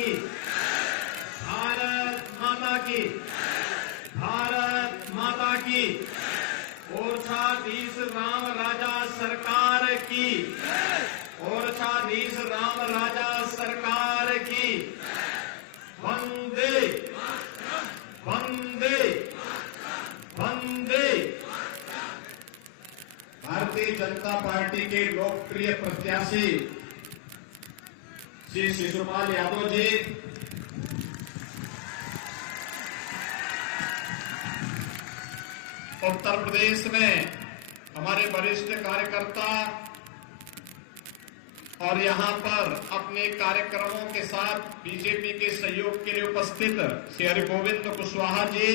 की, भारत माता की, भारत माता की, ओरछाधीश राम राजा सरकार की, ओरछाधीश राम राजा सरकार की। वंदे वंदे वंदे। भारतीय जनता पार्टी के लोकप्रिय प्रत्याशी श्री शिशुपाल यादव जी उत्तर प्रदेश में हमारे वरिष्ठ कार्यकर्ता और यहां पर अपने कार्यक्रमों के साथ बीजेपी के सहयोग के लिए उपस्थित श्री हरिगोविंद कुशवाहा जी,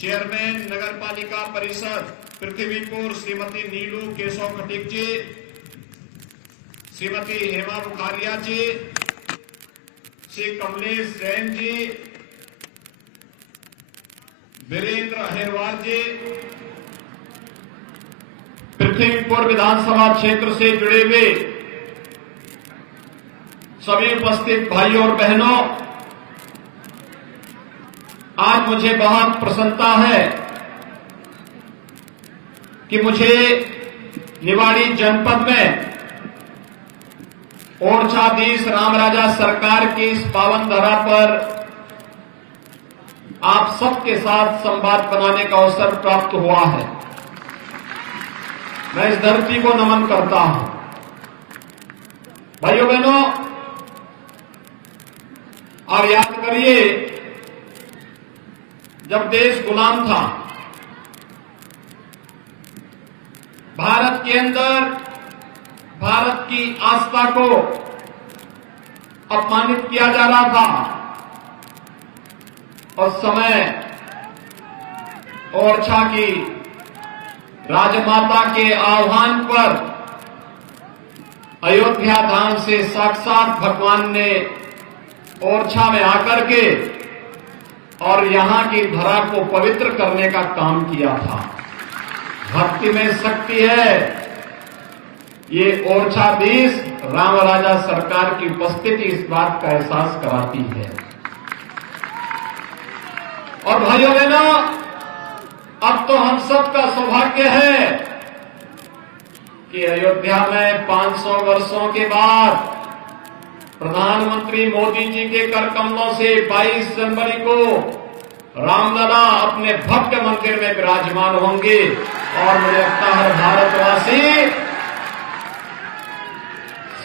चेयरमैन नगर पालिका परिषद पृथ्वीपुर श्रीमती नीलू केशव खटीक जी, श्रीमती हेमा बुखारिया जी, श्री कमलेश जैन जी, वीरेंद्र अहिरवार जी, पृथ्वीपुर विधानसभा क्षेत्र से जुड़े हुए सभी उपस्थित भाइयों और बहनों, आज मुझे बहुत प्रसन्नता है कि मुझे निवाड़ी जनपद में ओरछाधीश रामराजा सरकार की इस पावन धरा पर आप सबके साथ संवाद बनाने का अवसर प्राप्त हुआ है। मैं इस धरती को नमन करता हूं। भाइयों बहनों, और याद करिए, जब देश गुलाम था, भारत के अंदर भारत की आस्था को अपमानित किया जा रहा था, उस समय ओरछा की राजमाता के आह्वान पर अयोध्या धाम से साक्षात भगवान ने ओरछा में आकर के और यहां की धरा को पवित्र करने का काम किया था। भक्ति में शक्ति है, ये ओरछाधीश रामराजा सरकार की उपस्थिति इस बात का एहसास कराती है। और भाइयों बहनों, अब तो हम सबका सौभाग्य है कि अयोध्या में 500 वर्षों के बाद प्रधानमंत्री मोदी जी के कर कमलों से 22 जनवरी को रामलला अपने भव्य मंदिर में विराजमान होंगे। और मुझे लगता है भारतवासी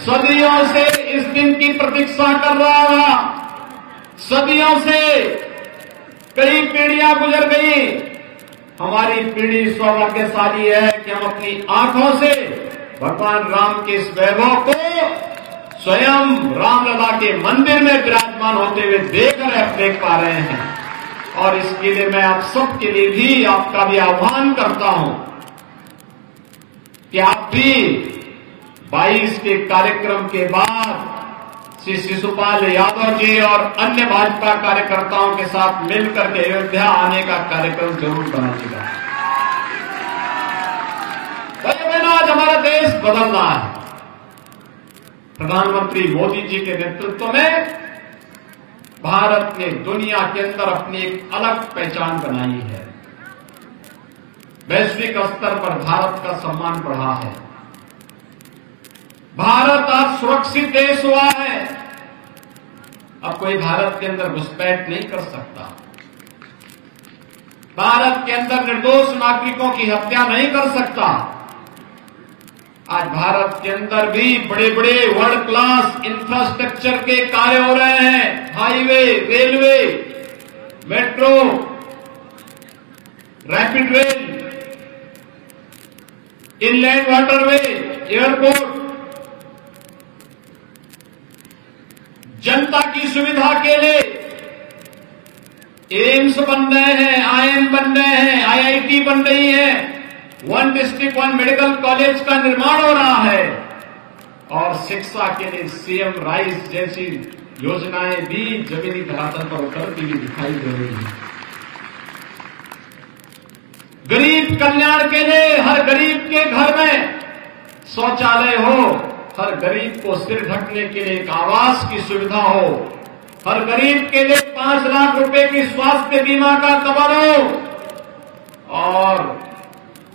सदियों से इस दिन की प्रतीक्षा कर रहा था। सदियों से कई पीढ़ियां गुजर गई। हमारी पीढ़ी सौभाग्यशाली है कि हम अपनी आंखों से भगवान राम के इस वैभव को स्वयं रामलला के मंदिर में विराजमान होते हुए देख पा रहे हैं। और इसके लिए मैं आप सबके लिए भी, आपका भी आह्वान करता हूं कि आप भी 22 के कार्यक्रम के बाद श्री शिशुपाल यादव जी और अन्य भाजपा कार्यकर्ताओं के साथ मिलकर के अयोध्या आने का कार्यक्रम जरूर बनाइएगा। आज हमारा देश बदल रहा है। प्रधानमंत्री मोदी जी के नेतृत्व में भारत ने दुनिया के अंदर अपनी एक अलग पहचान बनाई है। वैश्विक स्तर पर भारत का सम्मान बढ़ा है। भारत आज सुरक्षित देश हुआ है। अब कोई भारत के अंदर घुसपैठ नहीं कर सकता। भारत के अंदर निर्दोष नागरिकों की हत्या नहीं कर सकता। आज भारत के अंदर भी बड़े बड़े वर्ल्ड क्लास इंफ्रास्ट्रक्चर के कार्य हो रहे हैं। Highway, railway, metro, rapid rail, inland waterway, airport, जनता की सुविधा के लिए एम्स बन रहे हैं, आईएम बन रहे हैं, आईआईटी बन रही है, 1 डिस्ट्रिक्ट 1 मेडिकल कॉलेज का निर्माण हो रहा है। और शिक्षा के लिए सीएम राइस जैसी योजनाएं भी जमीनी धरातल पर उतरती हुई दिखाई दे रही है। गरीब कल्याण के लिए हर गरीब के घर में शौचालय हो, हर गरीब को सिर ढकने के लिए एक आवास की सुविधा हो, हर गरीब के लिए 5 लाख रुपए की स्वास्थ्य बीमा का कवर हो, और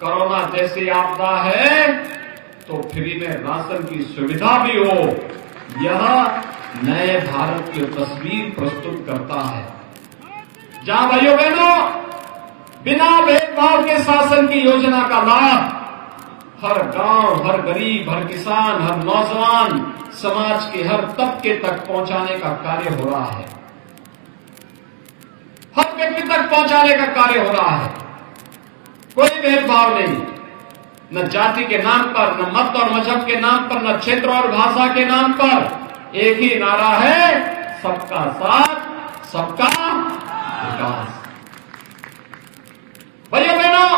कोरोना जैसी आपदा है तो फ्री में राशन की सुविधा भी हो। यह नए भारत की तस्वीर प्रस्तुत करता है, जहां भाइयों बहनों बिना भेदभाव के शासन की योजना का लाभ हर गांव, हर गरीब, हर किसान, हर नौजवान, समाज के हर तबके तक पहुंचाने का कार्य हो रहा है, हर व्यक्ति तक पहुंचाने का कार्य हो रहा है। कोई भेदभाव नहीं, न जाति के नाम पर, न मत और मजहब के नाम पर, न क्षेत्र और भाषा के नाम पर। एक ही नारा है, सबका साथ, सबका विकास। भाइयों बहनों,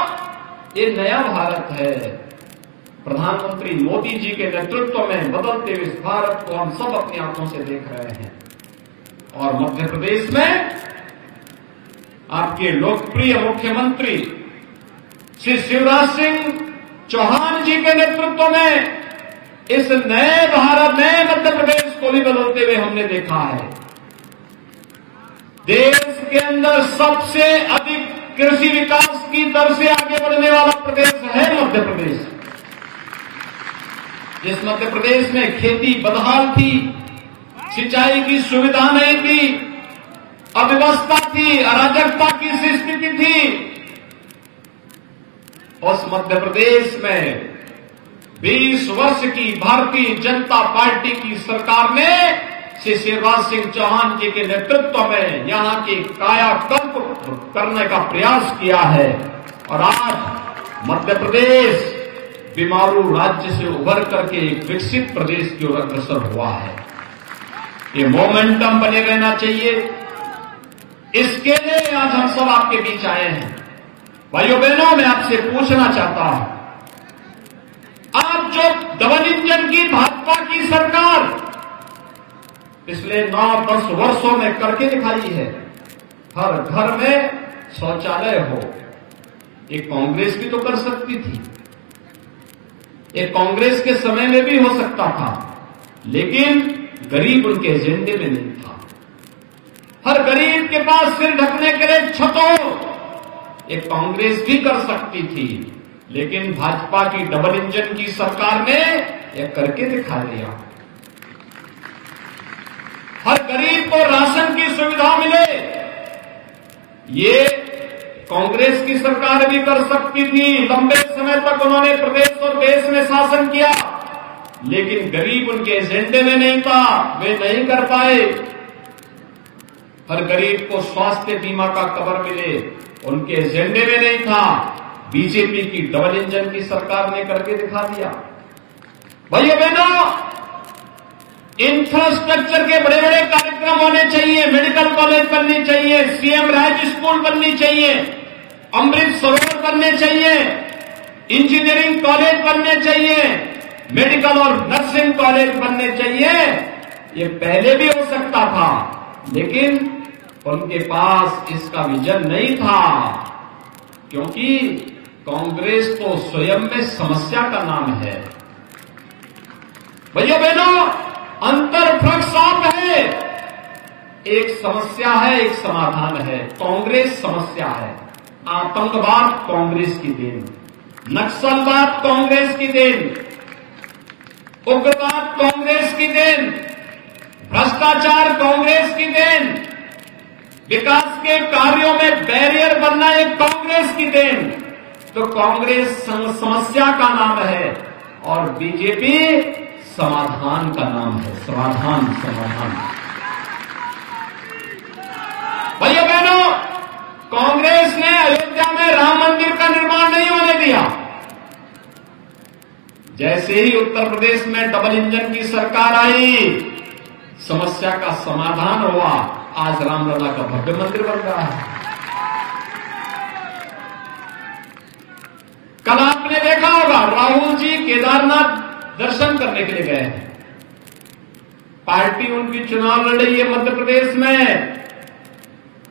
ये नया भारत है। प्रधानमंत्री मोदी जी के नेतृत्व में बदलते हुए इस भारत को हम सब अपनी आंखों से देख रहे हैं। और मध्य प्रदेश में आपके लोकप्रिय मुख्यमंत्री श्री शिवराज सिंह चौहान जी के नेतृत्व में इस नए भारत, नए मध्य प्रदेश को भी बदलते हुए हमने देखा है। देश के अंदर सबसे अधिक कृषि विकास की दर से आगे बढ़ने वाला प्रदेश है मध्य प्रदेश। जिस मध्य प्रदेश में खेती बदहाल थी, सिंचाई की सुविधा नहीं थी, अव्यवस्था थी, अराजकता की स्थिति थी, उस मध्य प्रदेश में 20 वर्ष की भारतीय जनता पार्टी की सरकार ने श्री शिवराज सिंह चौहान जी के नेतृत्व में यहां की कायाकल्प करने का प्रयास किया है। और आज मध्य प्रदेश बीमारू राज्य से उभर करके एक विकसित प्रदेश की ओर अग्रसर हुआ है। ये मोमेंटम बने रहना चाहिए। इसके लिए आज हम सब आपके बीच आए हैं। भाइयों बहनों, मैं आपसे पूछना चाहता हूं, आप जो डबल इंजन की भाजपा की सरकार पिछले 9-10 वर्षों में करके दिखाई है, हर घर में शौचालय हो, ये कांग्रेस भी तो कर सकती थी, ये कांग्रेस के समय में भी हो सकता था, लेकिन गरीब उनके एजेंडे में नहीं था। हर गरीब के पास सिर ढकने के लिए छत हो, ये कांग्रेस भी कर सकती थी, लेकिन भाजपा की डबल इंजन की सरकार ने यह करके दिखा दिया। हर गरीब को राशन की सुविधा मिले, ये कांग्रेस की सरकार भी कर सकती थी। लंबे समय तक उन्होंने प्रदेश और देश में शासन किया, लेकिन गरीब उनके एजेंडे में नहीं था, वे नहीं कर पाए। हर गरीब को स्वास्थ्य बीमा का कवर मिले, उनके एजेंडे में नहीं था। बीजेपी की डबल इंजन की सरकार ने करके दिखा दिया। भाइयों बहनों, इंफ्रास्ट्रक्चर के बड़े बड़े कार्यक्रम होने चाहिए, मेडिकल कॉलेज बननी चाहिए, सीएम राज स्कूल बननी चाहिए, अमृत सरोवर बनने चाहिए, इंजीनियरिंग कॉलेज बनने चाहिए, मेडिकल और नर्सिंग कॉलेज बनने चाहिए। ये पहले भी हो सकता था, लेकिन उनके पास इसका विजन नहीं था, क्योंकि कांग्रेस तो स्वयं में समस्या का नाम है। भैया बहनों, अंतर फर्क साफ है। एक समस्या है, एक समाधान है। कांग्रेस समस्या है, आतंकवाद कांग्रेस की देन, नक्सलवाद कांग्रेस की देन, उग्रवाद कांग्रेस की देन, भ्रष्टाचार कांग्रेस की देन, विकास के कार्यों में बैरियर बनना एक कांग्रेस की देन। तो कांग्रेस समस्या का नाम है और बीजेपी समाधान का नाम है। समाधान। भैया बहनों, कांग्रेस ने अयोध्या में राम मंदिर का निर्माण नहीं होने दिया। जैसे ही उत्तर प्रदेश में डबल इंजन की सरकार आई, समस्या का समाधान हुआ। आज रामलला का भव्य मंदिर बन रहा है। कल आपने देखा होगा, राहुल जी केदारनाथ दर्शन करने के लिए गए हैं। पार्टी उनकी चुनाव लड़ रही है मध्य प्रदेश में।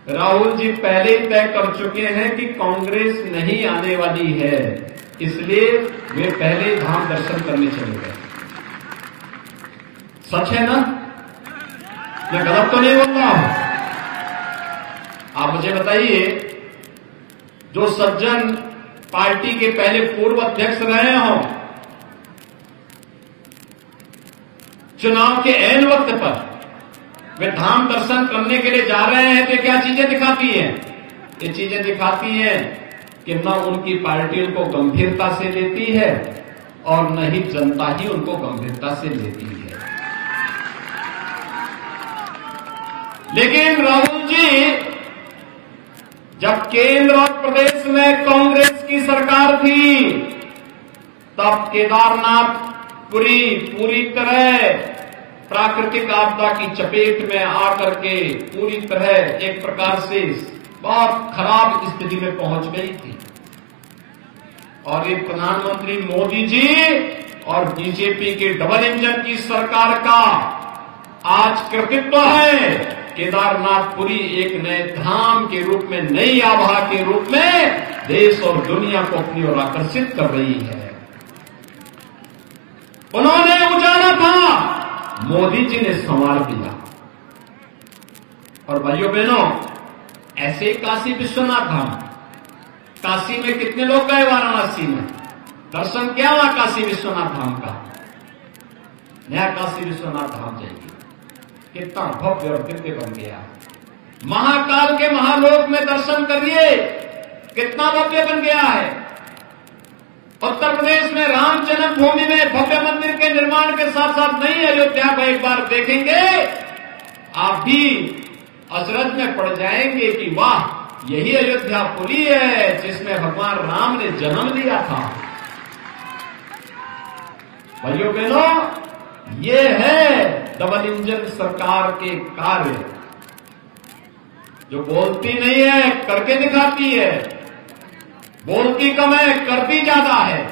राहुल जी पहले ही तय कर चुके हैं कि कांग्रेस नहीं आने वाली है, इसलिए वे पहले ही धाम दर्शन करने चले गए। सच है ना? मैं गलत तो नहीं बोल रहा हूं? आप मुझे बताइए, जो सज्जन पार्टी के पहले पूर्व अध्यक्ष रहे हों, चुनाव के ऐन वक्त पर वे धाम दर्शन करने के लिए जा रहे हैं, तो क्या चीजें दिखाती हैं? ये चीजें दिखाती हैं कि न उनकी पार्टी उनको गंभीरता से लेती है और न ही जनता ही उनको गंभीरता से लेती है। लेकिन राहुल जी, जब केंद्र और प्रदेश में कांग्रेस की सरकार थी, तब केदारनाथ पूरी तरह प्राकृतिक आपदा की चपेट में आकर के पूरी तरह एक प्रकार से बहुत खराब स्थिति में पहुंच गई थी। और ये प्रधानमंत्री मोदी जी और बीजेपी के डबल इंजन की सरकार का आज कृतित्व है। केदारनाथपुरी एक नए धाम के रूप में, नई आभा के रूप में देश और दुनिया को अपनी ओर आकर्षित कर रही है। उन्होंने उजाला था, मोदी जी ने संवार दिया। और भाइयों बहनों, ऐसे ही काशी विश्वनाथ धाम, काशी में कितने लोग गए? वाराणसी में दर्शन किया हुआ काशी विश्वनाथ धाम का। नया काशी विश्वनाथ धाम जाइए, कितना भव्य और दिव्य बन गया। महाकाल के महालोक में दर्शन करिए, कितना भव्य बन गया है। उत्तर प्रदेश में राम जन्मभूमि में भव्य मंदिर के निर्माण के साथ साथ नई अयोध्या को एक बार देखेंगे, आप भी अचरज में पड़ जाएंगे कि वाह, यही अयोध्यापुरी है जिसमें भगवान राम ने जन्म लिया था। भाइयों बहनों, ये है डबल इंजन सरकार के कार्य, जो बोलती नहीं है करके दिखाती है, बोलती कम है करती ज्यादा है।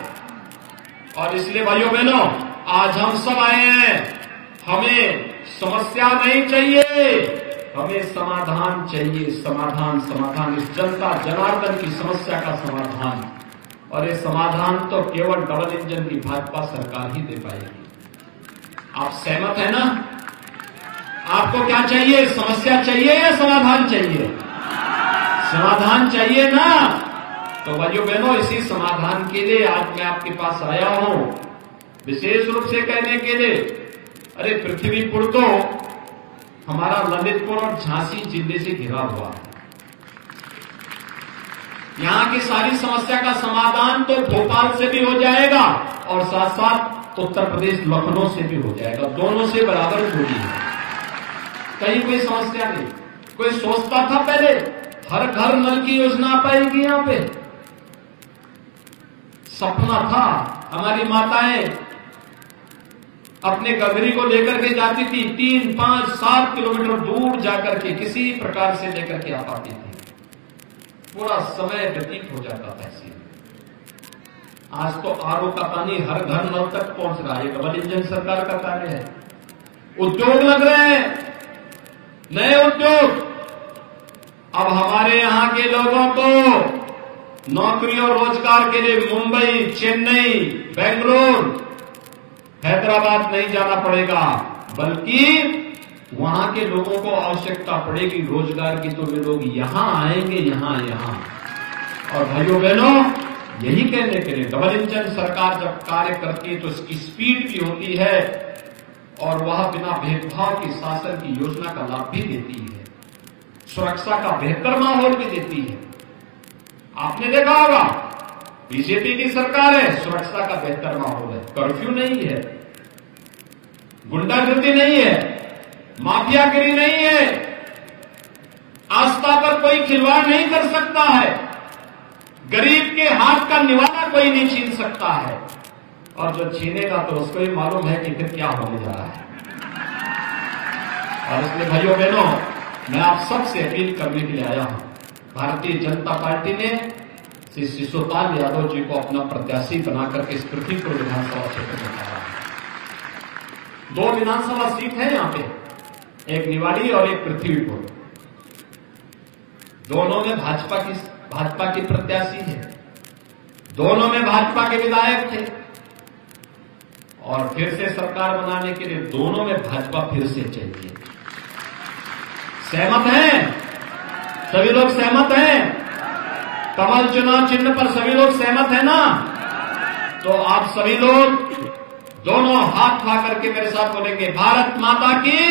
और इसलिए भाइयों बहनों, आज हम सब आए हैं, हमें समस्या नहीं चाहिए, हमें समाधान चाहिए। समाधान इस जनता जनार्दन की समस्या का समाधान। और ये समाधान तो केवल डबल इंजन की भाजपा सरकार ही दे पाएगी। आप सहमत है ना? आपको क्या चाहिए? समस्या चाहिए या समाधान चाहिए? समाधान चाहिए ना? तो भाइयों बहनों, इसी समाधान के लिए आज मैं आपके पास आया हूं, विशेष रूप से कहने के लिए। अरे पृथ्वीपुर तो हमारा ललितपुर और झांसी जिले से घिरा हुआ है। यहां की सारी समस्या का समाधान तो भोपाल से भी हो जाएगा और साथ साथ उत्तर प्रदेश लखनऊ से भी हो जाएगा। दोनों से बराबर दूरी है, कहीं कोई समस्या नहीं। कोई सोचता था पहले हर घर नल की योजना आ पाएगी यहां पे? सपना था। हमारी माताएं अपने गगरी को लेकर के जाती थी, 3, 5, 7 किलोमीटर दूर जाकर के किसी प्रकार से लेकर के आ पाती थी। पूरा समय व्यतीत हो जाता था ऐसे। आज तो आरओ का पानी हर घर नल तक पहुंच रहा है। डबल इंजन सरकार का कार्य है। उद्योग लग रहे हैं, नए उद्योग। अब हमारे यहां के लोगों को नौकरी और रोजगार के लिए मुंबई, चेन्नई, बेंगलुरु, हैदराबाद नहीं जाना पड़ेगा, बल्कि वहां के लोगों को आवश्यकता पड़ेगी रोजगार की, तो वे लोग यहां आएंगे, यहां। और भाइयों बहनों, यही कहने के लिए डबल इंजन सरकार जब कार्य करती है तो इसकी स्पीड भी होती है और वह बिना भेदभाव की शासन की योजना का लाभ भी देती है, सुरक्षा का बेहतर माहौल भी देती है। आपने देखा होगा, बीजेपी की सरकार है, सुरक्षा का बेहतर माहौल है, कर्फ्यू नहीं है, गुंडागर्दी नहीं है, माफियागिरी नहीं है, आस्था पर कोई खिलवाड़ नहीं कर सकता है, गरीब के हाथ का निवाला कोई नहीं छीन सकता है। और जो छीनेगा तो उसको ही मालूम है कि फिर क्या होने जा रहा है। और इसलिए भाइयों बहनों, मैं आप सबसे अपील करने के लिए आया हूं। भारतीय जनता पार्टी ने श्री शिशुपाल यादव जी को अपना प्रत्याशी बनाकर के इस पृथ्वीपुर विधानसभा क्षेत्र में उतारा है। 2 विधानसभा सीट है यहां पे, एक निवाड़ी और एक पृथ्वीपुर। दोनों में भाजपा की प्रत्याशी है, दोनों में भाजपा के विधायक थे। और फिर से सरकार बनाने के लिए दोनों में भाजपा फिर से चाहिए। सहमत हैं? सभी लोग सहमत हैं? कमल चुनाव चिन्ह पर सभी लोग सहमत हैं ना? तो आप सभी लोग दोनों हाथ उठा करके मेरे साथ बोलेंगे, भारत माता की